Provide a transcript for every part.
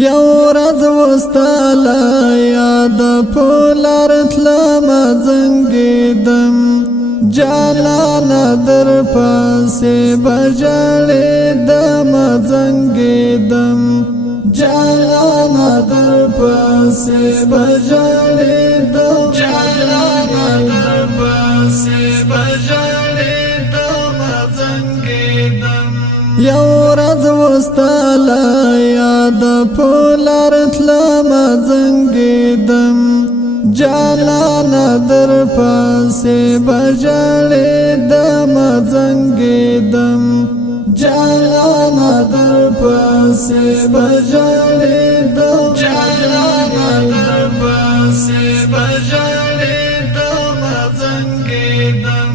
یو ورځ وستاله یاد پولار تلم زنګېدم جانانه در پسې بژړېدم زنګېدم جانانه در پسې بژړېدم جانانه در پسې بژړېدم زنګېدم یو ورځ وستاله یاد پولار تلم زنګېدم جانانه در پسې بژړېدم زنګېدم جانانه در پسې بژړېدم جانانه در پسې بژړېدم زنګېدم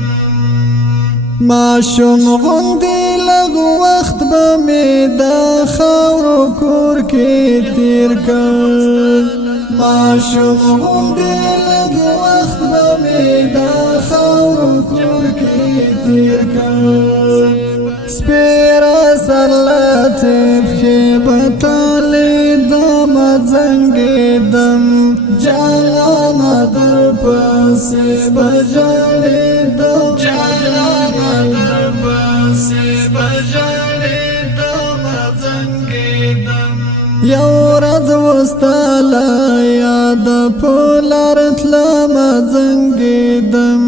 ماشوم غوندې لږ وخت به مې د خاورو کور کې تیر کړ ماشوم غوندې لږ وخت به مې د خاورو کور کې تیر کړ سپېره سرلڅې پښې به تلېدم زنګېدم جانانه در پسې بژړېدم جانانه در پسې بژړېدم زنګېدم یو ورځ وستاله یاد پولار تلم زنګېدم